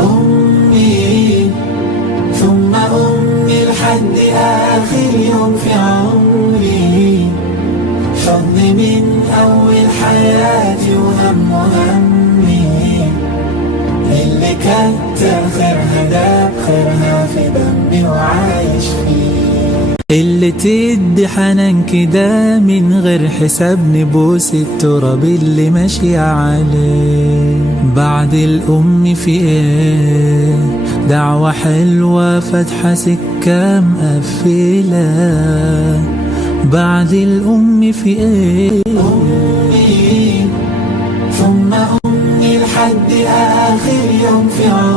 أمي ثم أمي لحد آخر يوم في عمري، حضني من أول حياتي وهم همي، اللي كتر خيرها داب خيرها في دمي وعايش فيه، اللي تدي حنان كده من غير حساب، نبوس التراب اللي ماشي عليه. بعد الأم في ايه؟ دعوة حلوة فاتحة سكة مقفلة. بعد الأم في ايه؟ أمي ثم أمي لحد آخر يوم في عمري،